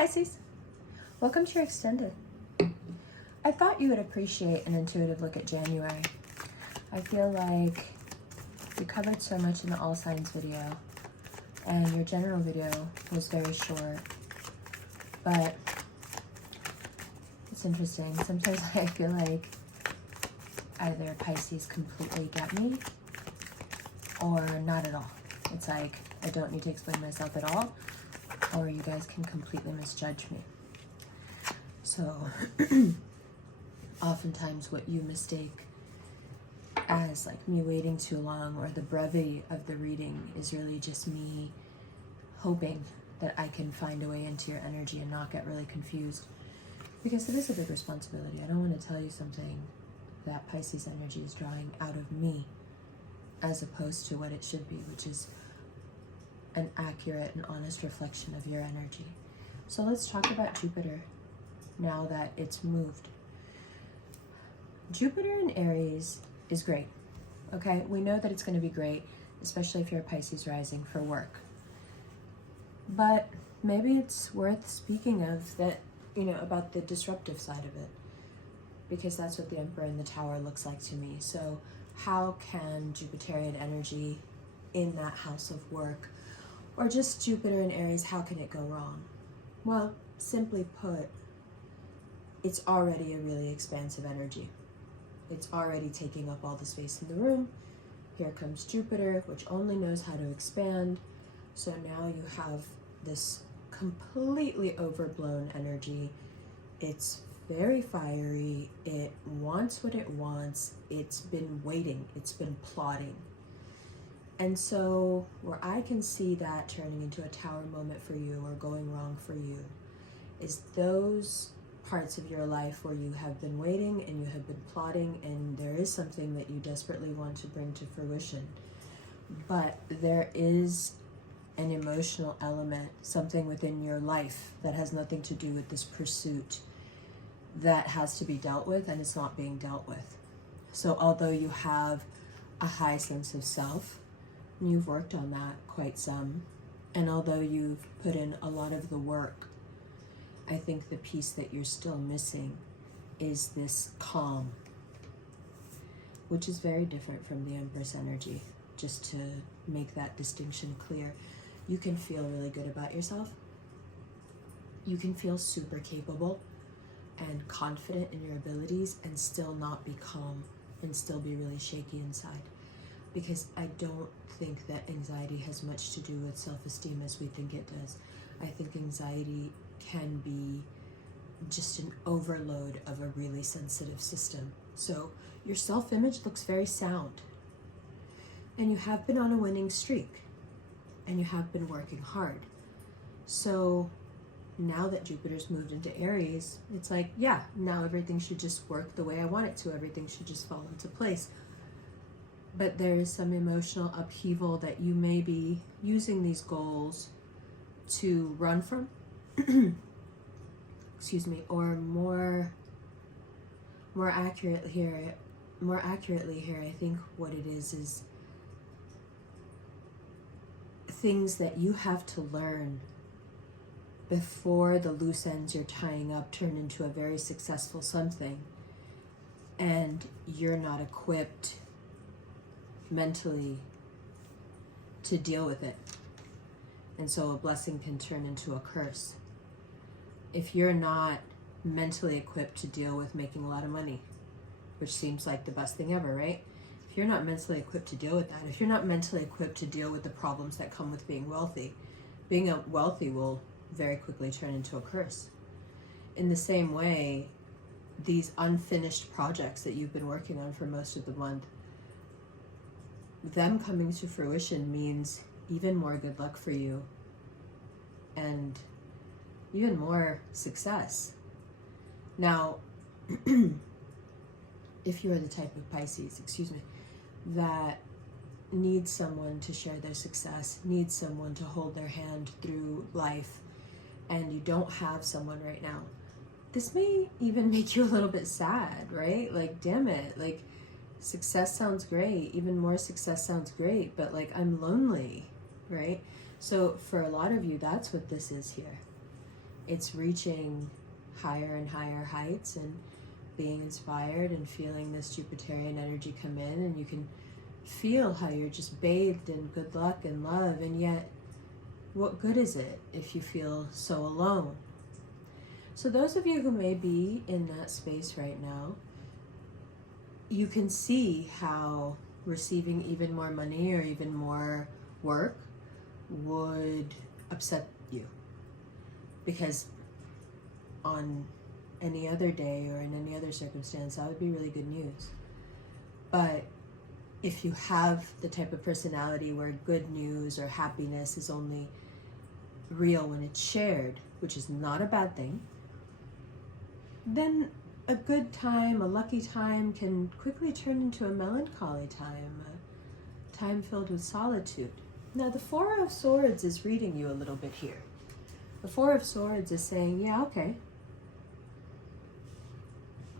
Pisces, welcome to your extended. I thought you would appreciate an intuitive look at January. I feel like you covered so much in the all signs video, and your general video was very short, but it's interesting. Sometimes I feel like either Pisces completely get me or not at all. It's like I don't need to explain myself at all, or you guys can completely misjudge me. So oftentimes what you mistake as like me waiting too long or the brevity of the reading is really just me hoping that I can find a way into your energy and not get really confused, because it is a big responsibility. I don't want to tell you something that Pisces energy is drawing out of me as opposed to what it should be, which is an accurate and honest reflection of your energy. So let's talk about Jupiter now that it's moved. Jupiter in Aries is great, okay? We know that it's going to be great, especially if you're a Pisces rising, for work. But maybe it's worth speaking of that, you know, about the disruptive side of it, because that's what the Emperor in the Tower looks like to me. So how can Jupiterian energy in that house of work, or just Jupiter in Aries, how can it go wrong? Well, simply put, it's already a really expansive energy. It's already taking up all the space in the room. Here comes Jupiter, which only knows how to expand. So now you have this completely overblown energy. It's very fiery. It wants what it wants. It's been waiting. It's been plotting. And so where I can see that turning into a tower moment for you or going wrong for you is those parts of your life where you have been waiting and you have been plotting and there is something that you desperately want to bring to fruition. But there is an emotional element, something within your life that has nothing to do with this pursuit that has to be dealt with, and it's not being dealt with. So although you have a high sense of self, and you've worked on that quite some, and although you've put in a lot of the work, I think the piece that you're still missing is this calm, which is very different from the Empress energy, just to make that distinction clear. You can feel really good about yourself. You can feel super capable and confident in your abilities and still not be calm and still be really shaky inside. Because I don't think that anxiety has much to do with self-esteem as we think it does. I think anxiety can be just an overload of a really sensitive system. So your self-image looks very sound. And you have been on a winning streak. And you have been working hard. So now that Jupiter's moved into Aries, it's like, yeah, now everything should just work the way I want it to. Everything should just fall into place. But there is some emotional upheaval that you may be using these goals to run from. Excuse me, or more accurately here, I think what it is things that you have to learn before the loose ends you're tying up turn into a very successful something, and you're not equipped mentally to deal with it. And so a blessing can turn into a curse. If you're not mentally equipped to deal with making a lot of money, which seems like the best thing ever, right? If you're not mentally equipped to deal with that, if you're not mentally equipped to deal with the problems that come with being wealthy, being wealthy will very quickly turn into a curse. In the same way, these unfinished projects that you've been working on for most of the month, them coming to fruition means even more good luck for you and even more success. Now, if you are the type of Pisces, that needs someone to share their success, needs someone to hold their hand through life, and you don't have someone right now, this may even make you a little bit sad, right? Like, damn it, like, success sounds great, even more success sounds great, but like, I'm lonely, right? So for a lot of you, that's what this is here. it's reaching higher and higher heights and being inspired and feeling this Jupiterian energy come in, and you can feel how you're just bathed in good luck and love, and yet what good is it if you feel so alone? So those of you who may be in that space right now, you can see how receiving even more money or even more work would upset you, because on any other day or in any other circumstance that would be really good news. But if you have the type of personality where good news or happiness is only real when it's shared, which is not a bad thing, then a good time, a lucky time, can quickly turn into a melancholy time, a time filled with solitude. Now the Four of Swords is reading you a little bit here. The Four of Swords is saying, yeah, okay,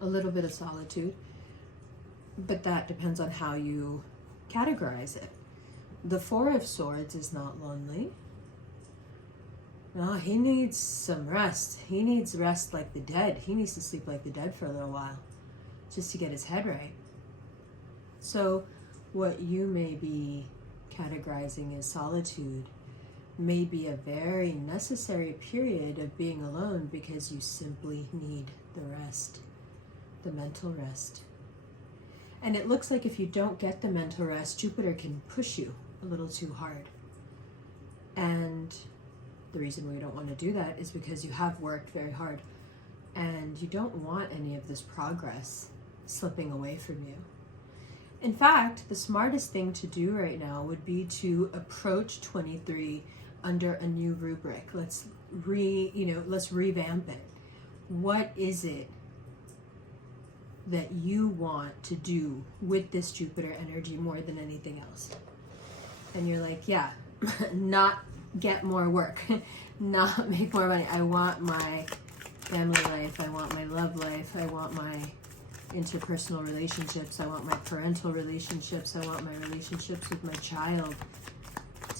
a little bit of solitude, but that depends on how you categorize it. The Four of Swords is not lonely. No, he needs some rest. He needs rest like the dead. He needs to sleep like the dead for a little while, just to get his head right. So what you may be categorizing as solitude may be a very necessary period of being alone, because you simply need the rest, the mental rest. And it looks like if you don't get the mental rest, Jupiter can push you a little too hard. And the reason we don't want to do that is because you have worked very hard and you don't want any of this progress slipping away from you. In fact, the smartest thing to do right now would be to approach 23 under a new rubric. Let's revamp it. What is it that you want to do with this Jupiter energy more than anything else? And you're like, yeah, not get more work, not make more money. I want my family life, I want my love life, I want my interpersonal relationships, I want my parental relationships, I want my relationships with my child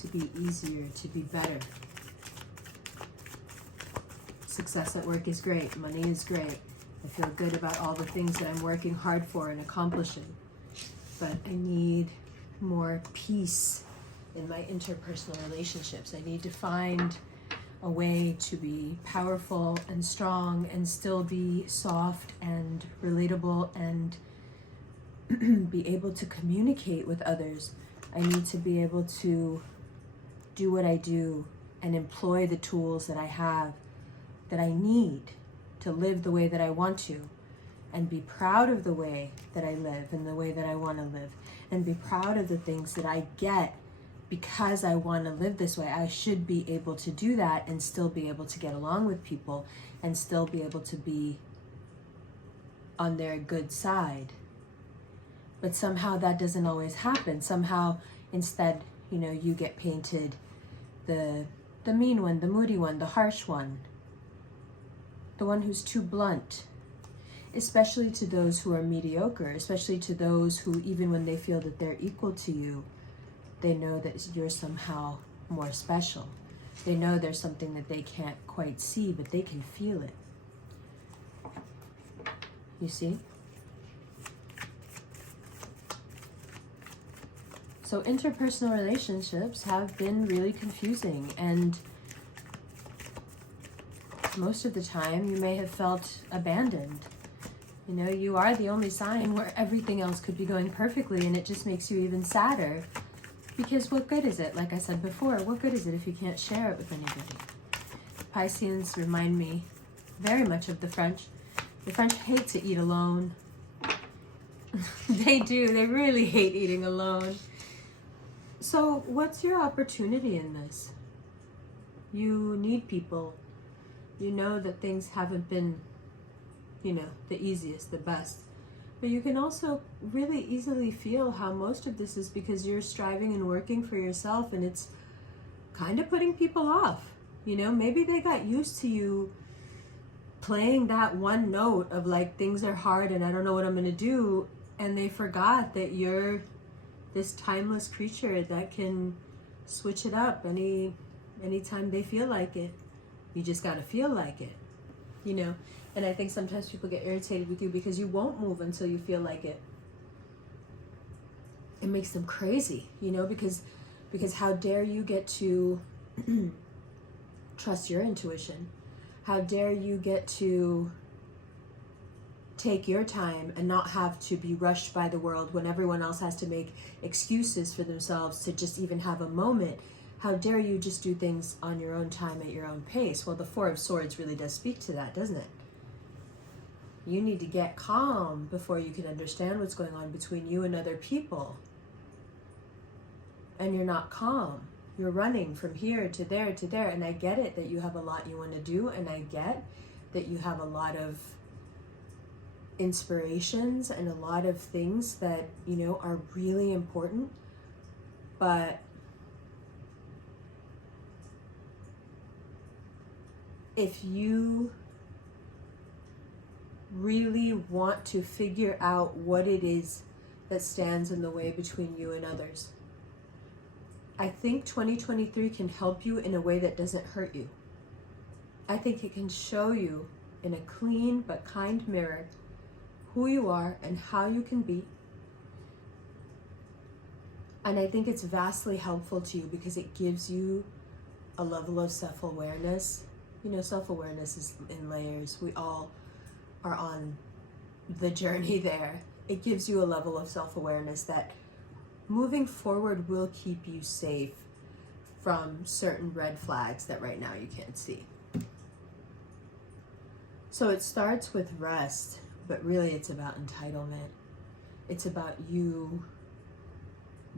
to be easier, to be better. Success at work is great, money is great. I feel good about all the things that I'm working hard for and accomplishing. But I need more peace in my interpersonal relationships. I need to find a way to be powerful and strong and still be soft and relatable and be able to communicate with others. I need to be able to do what I do and employ the tools that I have, that I need to live the way that I want to, and be proud of the way that I live and the way that I want to live, and be proud of the things that I get because I want to live this way. I should be able to do that and still be able to get along with people and still be able to be on their good side. But somehow that doesn't always happen. Somehow instead, you get painted the mean one, the moody one, the harsh one, the one who's too blunt, especially to those who are mediocre, especially to those who, even when they feel that they're equal to you, they know that you're somehow more special. They know there's something that they can't quite see, but they can feel it. You see? So interpersonal relationships have been really confusing, and most of the time you may have felt abandoned. You are the only sign where everything else could be going perfectly, and it just makes you even sadder. Because what good is it? Like I said before, what good is it if you can't share it with anybody? Pisceans remind me very much of the French. The French hate to eat alone. They do. They really hate eating alone. So what's your opportunity in this? You need people. You know that things haven't been, the easiest, the best. But you can also really easily feel how most of this is because you're striving and working for yourself, and it's kind of putting people off. Maybe they got used to you playing that one note of like, things are hard and I don't know what I'm going to do. And they forgot that you're this timeless creature that can switch it up anytime they feel like it. You just got to feel like it, you know? And I think sometimes people get irritated with you because you won't move until you feel like it. It makes them crazy, you know, because how dare you get to trust your intuition? How dare you get to take your time and not have to be rushed by the world when everyone else has to make excuses for themselves to just even have a moment? How dare you just do things on your own time at your own pace? Well, the Four of Swords really does speak to that, doesn't it? You need to get calm before you can understand what's going on between you and other people. And you're not calm. You're running from here to there to there. And I get it that you have a lot you want to do. And I get that you have a lot of inspirations and a lot of things that, you know, are really important. But if you really want to figure out what it is that stands in the way between you and others, I think 2023 can help you in a way that doesn't hurt you. I think it can show you in a clean but kind mirror who you are and how you can be. And I think it's vastly helpful to you because it gives you a level of self-awareness. You know, self-awareness is in layers. We all are on the journey there. It gives you a level of self-awareness that moving forward will keep you safe from certain red flags that right now you can't see. So it starts with rest, but really it's about entitlement. It's about you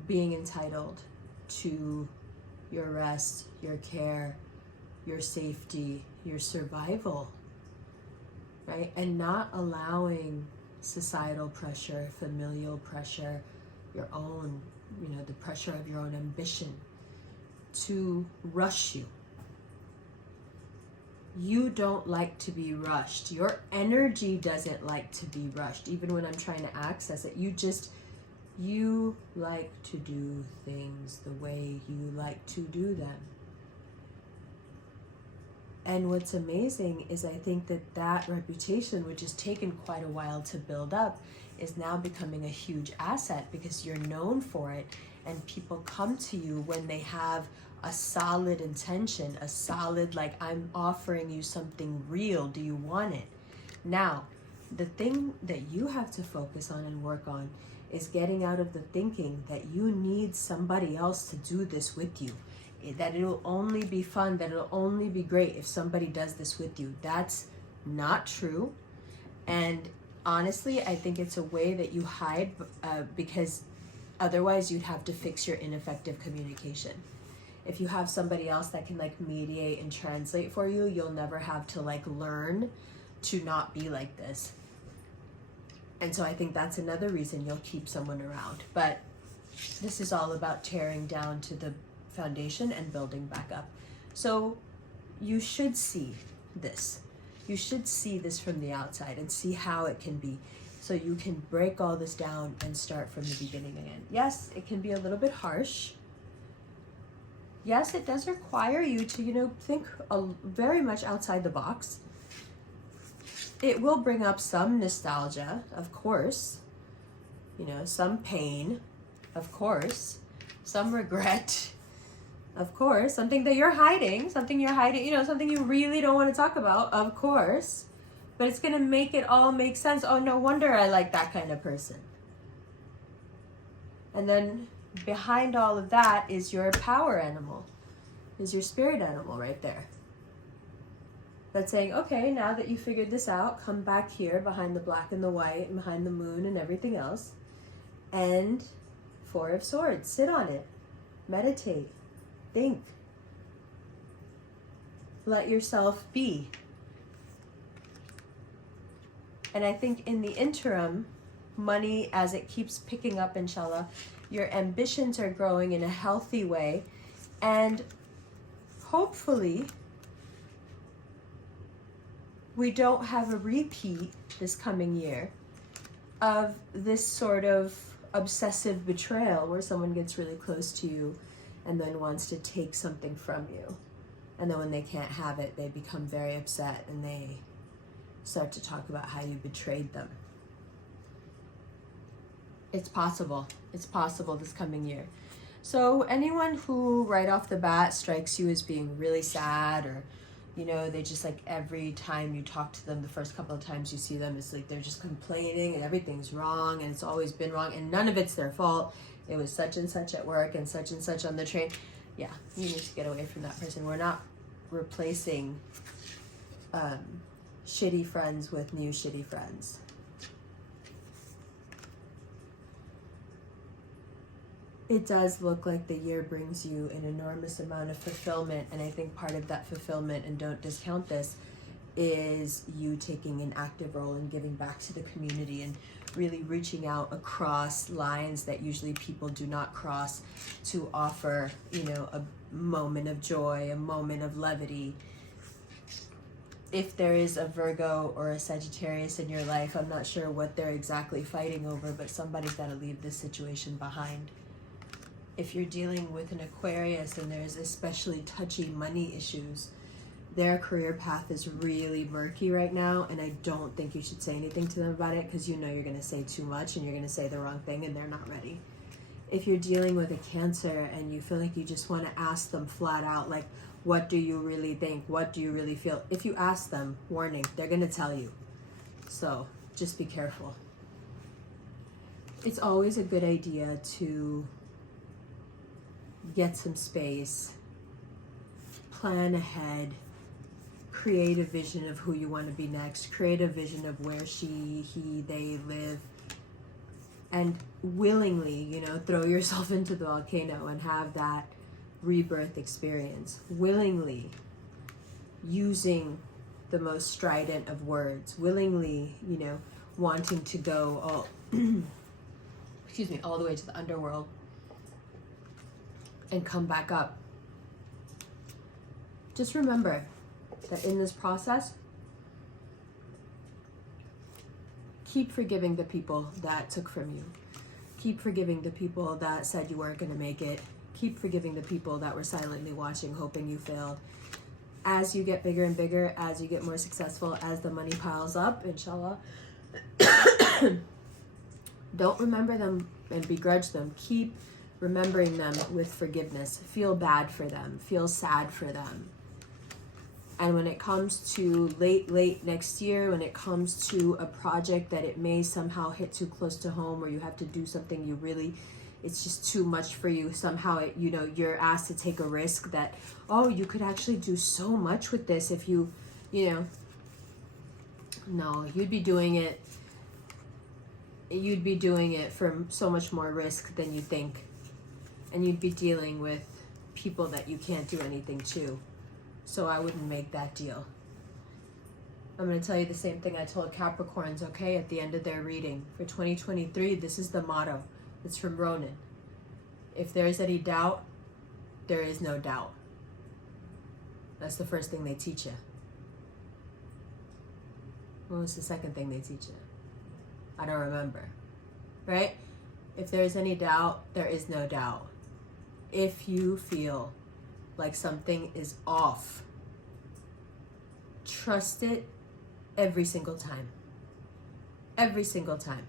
being entitled to your rest, your care, your safety, your survival, right? And not allowing societal pressure, familial pressure, your own, you know, the pressure of your own ambition to rush you. You don't like to be rushed. Your energy doesn't like to be rushed. Even when I'm trying to access it, you like to do things the way you like to do them. And what's amazing is I think that reputation, which has taken quite a while to build up, is now becoming a huge asset because you're known for it, and people come to you when they have a solid intention, a solid, like, I'm offering you something real, do you want it? Now, the thing that you have to focus on and work on is getting out of the thinking that you need somebody else to do this with you, that it'll only be fun, that it'll only be great if somebody does this with you. That's not true. And honestly, I think it's a way that you hide because otherwise you'd have to fix your ineffective communication. If you have somebody else that can like mediate and translate for you, you'll never have to like learn to not be like this. And so I think that's another reason you'll keep someone around. But this is all about tearing down to the foundation and building back up. So you should see this. You should see this from the outside and see how it can be. So you can break all this down and start from the beginning again. Yes, it can be a little bit harsh. Yes, it does require you to, you know, think very much outside the box. It will bring up some nostalgia, of course. You know, some pain, of course. Some regret, of course. Something that you're hiding, you know, something you really don't want to talk about, of course. But it's going to make it all make sense. Oh, no wonder I like that kind of person. And then behind all of that is your power animal, is your spirit animal right there. That's saying, okay, now that you figured this out, come back here behind the black and the white and behind the moon and everything else. And Four of Swords, sit on it, meditate, think. Let yourself be. And I think in the interim, money, as it keeps picking up, inshallah, your ambitions are growing in a healthy way. And hopefully, we don't have a repeat this coming year of this sort of obsessive betrayal where someone gets really close to you and then wants to take something from you. And then when they can't have it, they become very upset and they start to talk about how you betrayed them. It's possible. It's possible this coming year. So anyone who right off the bat strikes you as being really sad, or, you know, they just like every time you talk to them, the first couple of times you see them, it's like they're just complaining and everything's wrong and it's always been wrong and none of it's their fault. It was such and such at work and such on the train. Yeah, you need to get away from that person. We're not replacing shitty friends with new shitty friends. It does look like the year brings you an enormous amount of fulfillment, and I think part of that fulfillment, and don't discount this, is you taking an active role in giving back to the community and really reaching out across lines that usually people do not cross to offer, you know, a moment of joy, a moment of levity. If there is a Virgo or a Sagittarius in your life, I'm not sure what they're exactly fighting over, but somebody's got to leave this situation behind. If you're dealing with an Aquarius and there's especially touchy money issues, their career path is really murky right now, and I don't think you should say anything to them about it, because you know you're going to say too much and you're going to say the wrong thing and they're not ready. If you're dealing with a Cancer and you feel like you just want to ask them flat out, like, what do you really think? What do you really feel? If you ask them, warning, they're going to tell you. So just be careful. It's always a good idea to get some space, plan ahead, create a vision of who you want to be next, create a vision of where she, he, they live, and willingly, you know, throw yourself into the volcano and have that rebirth experience. Willingly using the most strident of words, willingly, you know, wanting to go all, all the way to the underworld and come back up. Just remember that in this process, keep forgiving the people that took from you. Keep forgiving the people that said you weren't going to make it. Keep forgiving the people that were silently watching, hoping you failed. As you get bigger and bigger, as you get more successful, as the money piles up, inshallah, don't remember them and begrudge them. Keep remembering them with forgiveness. Feel bad for them. Feel sad for them. And when it comes to late next year, when it comes to a project that it may somehow hit too close to home, or you have to do something you really, it's just too much for you, somehow it, you know, you're asked to take a risk that, oh, you could actually do so much with this if you know, no, you'd be doing it for so much more risk than you think. And you'd be dealing with people that you can't do anything to. So I wouldn't make that deal. I'm going to tell you the same thing I told Capricorns, okay, at the end of their reading. For 2023, this is the motto. It's from Ronan. If there is any doubt, there is no doubt. That's the first thing they teach you. What was the second thing they teach you? I don't remember. Right? If there is any doubt, there is no doubt. If you feel like something is off, trust it every single time. Every single time.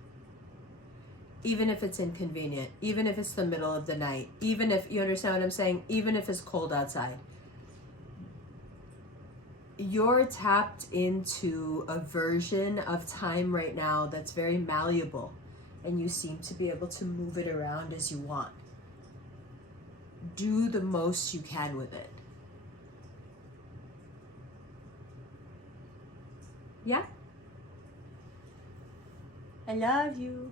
Even if it's inconvenient, even if it's the middle of the night, even if, you understand what I'm saying? Even if it's cold outside. You're tapped into a version of time right now that's very malleable, and you seem to be able to move it around as you want. Do the most you can with it. Yeah? I love you.